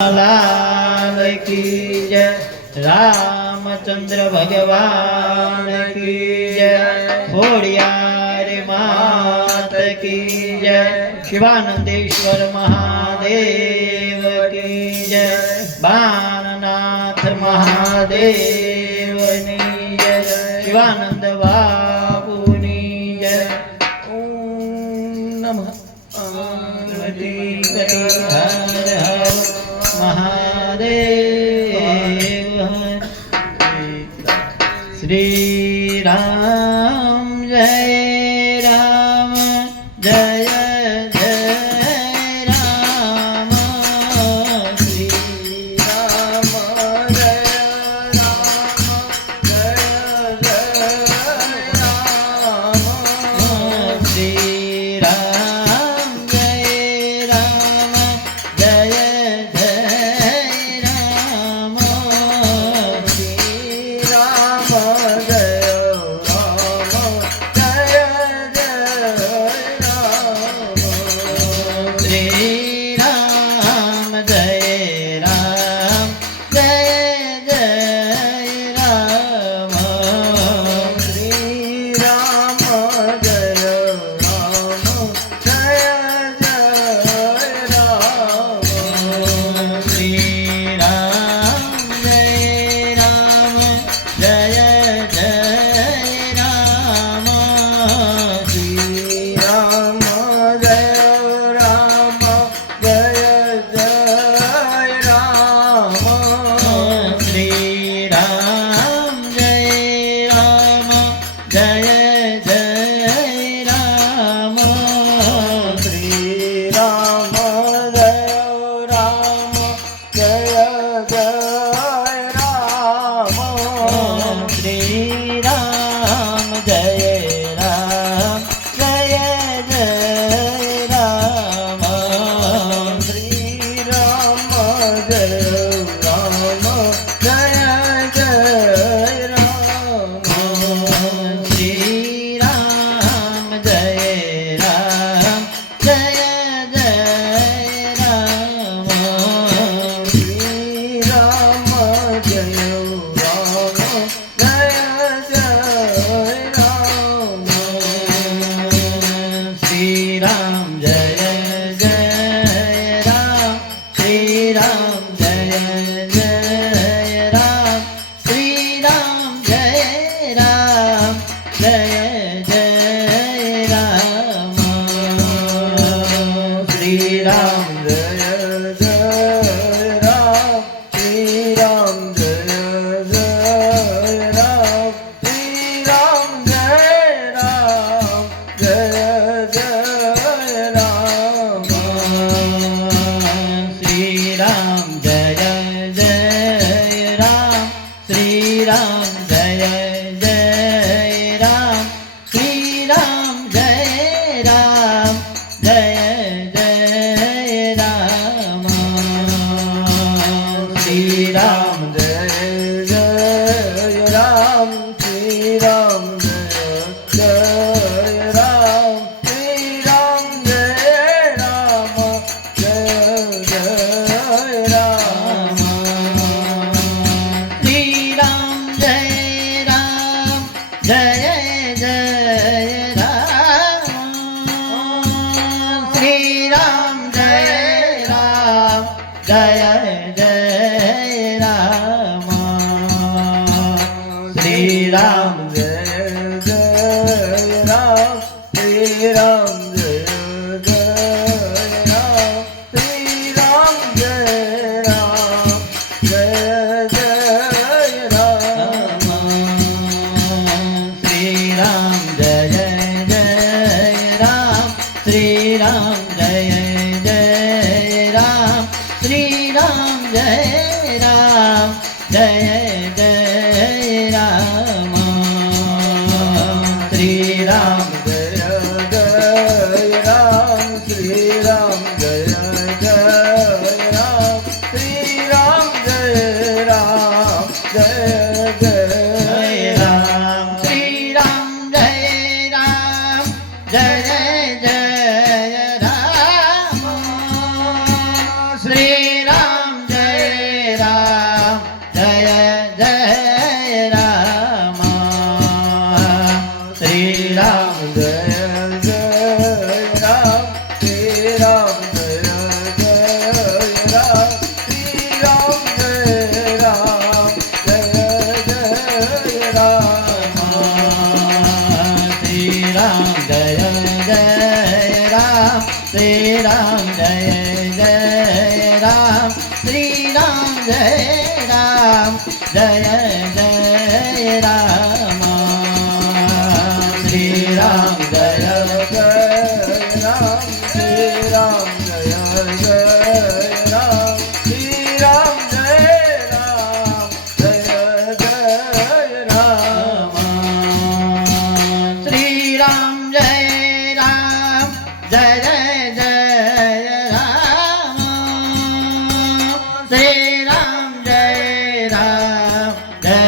લાલ કી જય રામચંદ્ર ભગવાન કી જય ખોડિયાર માત કી જય શિવાનંદેશ્વર મહાદેવ કી જય બાણનાથ મહાદેવની શિવાનંદ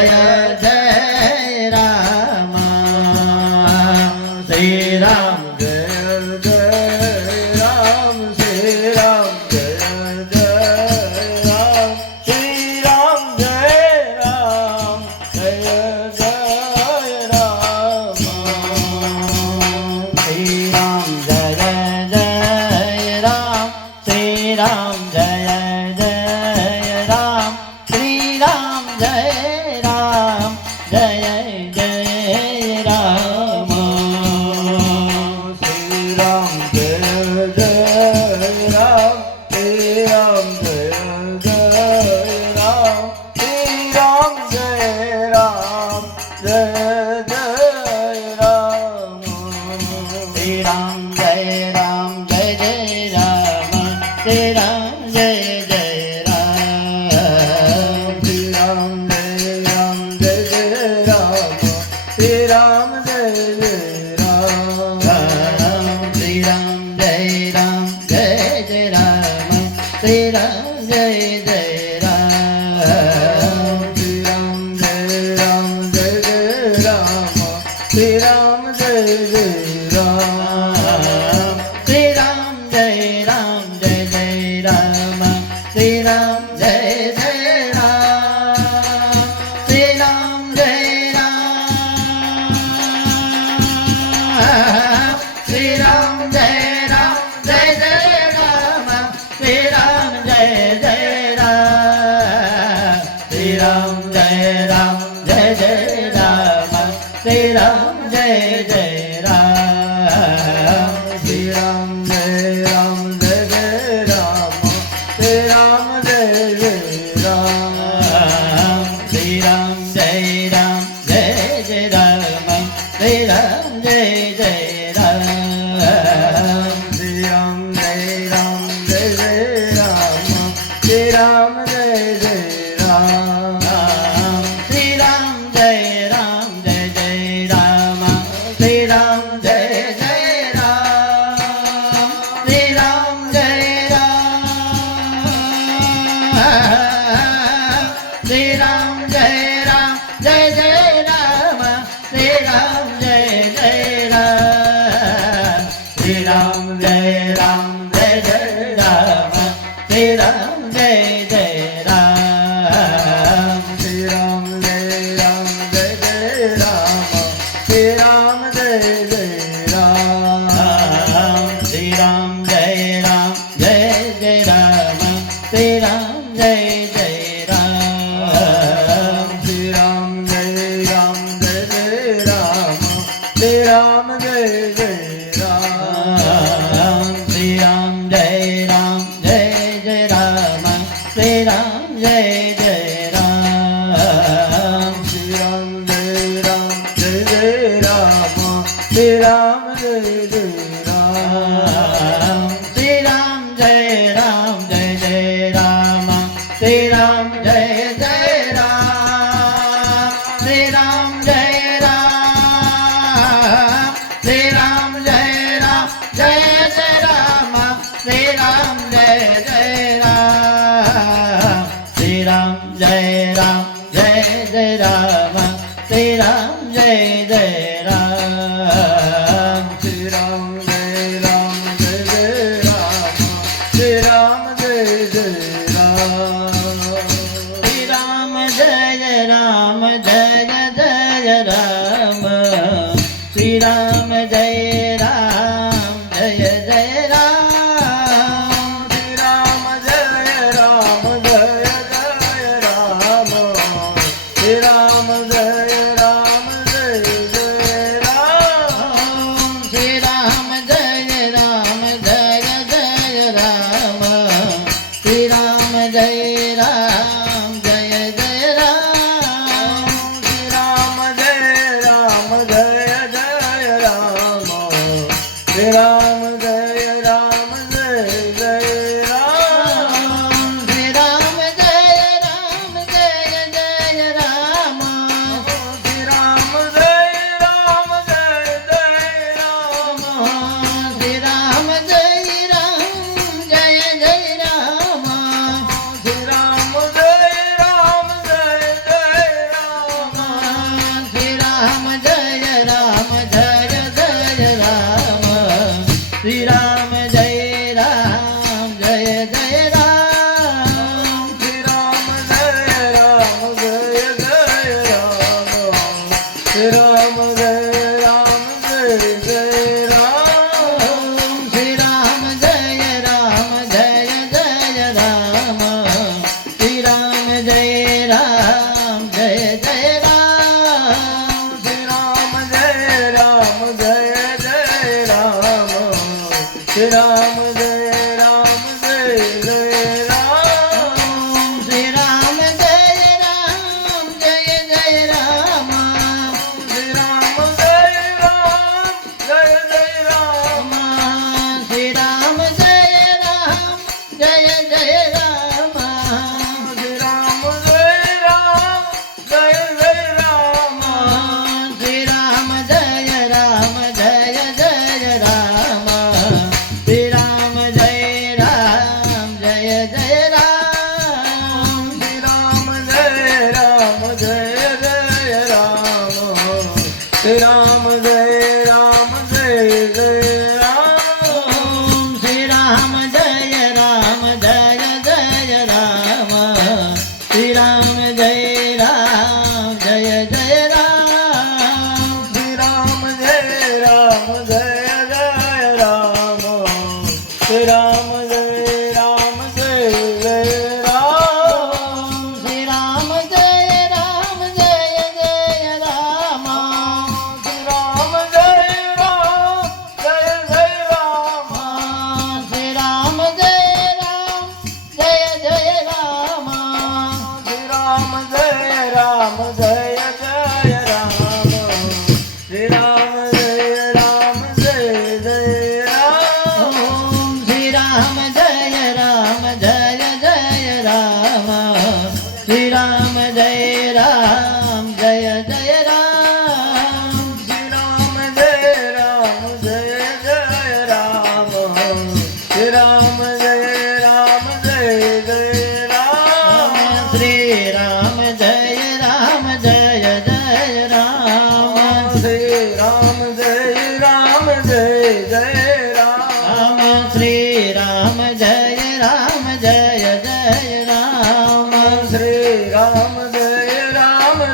રામ श्रीराम जय राम। રામ શ્રી શ્રી રામ જય जय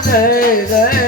hey, hey.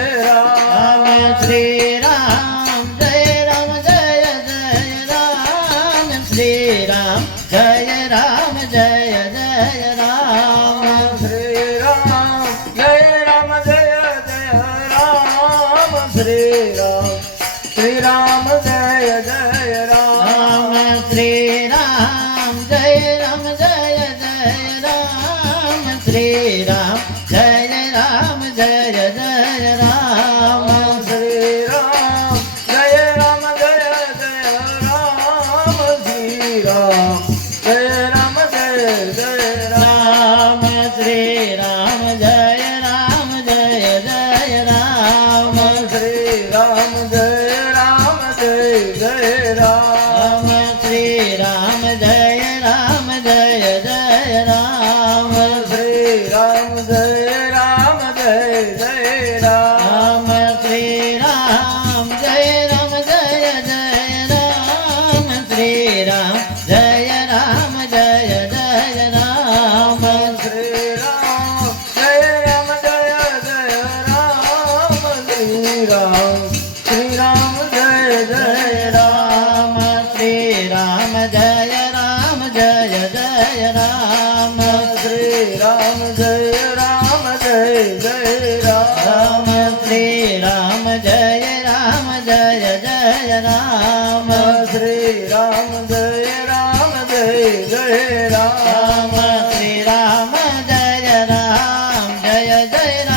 जय जय राम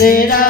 será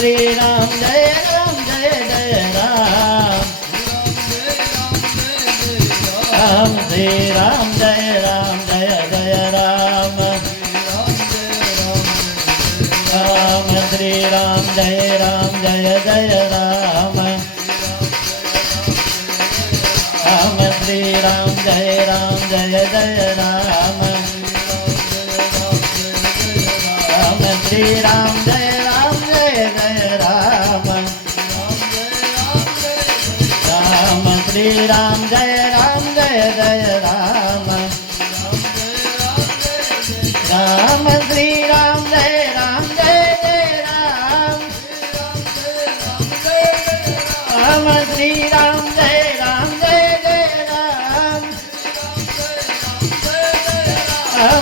श्रीराम जय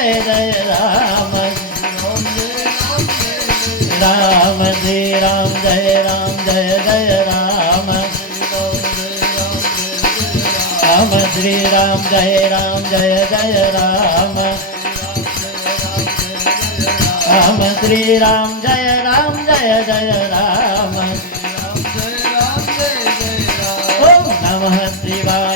જય જય રામ. રામ જય રામ જય રામ, જય જય રામ. રામ શ્રી રામ, જય રામ, જય જય રામ. રામ શ્રી રામ, જય રામ, જય જય રામ. નમઃ શિવાય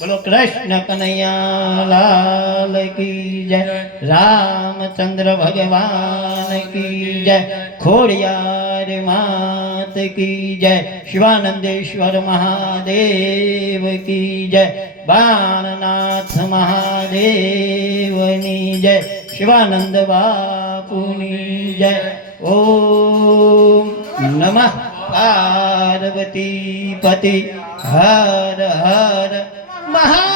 બોલો કૃષ્ણ કનૈયા લાલ કી જય રામચંદ્ર ભગવાન કી જય ખોડિયાર માત કી જય શિવાનંદેશ્વર મહાદેવ કી જય બાણનાથ મહાદેવની જય શિવાનંદ બાપુની જય ઓમ નમઃ પાર્વતી પતિ હર હર ಮಹಾ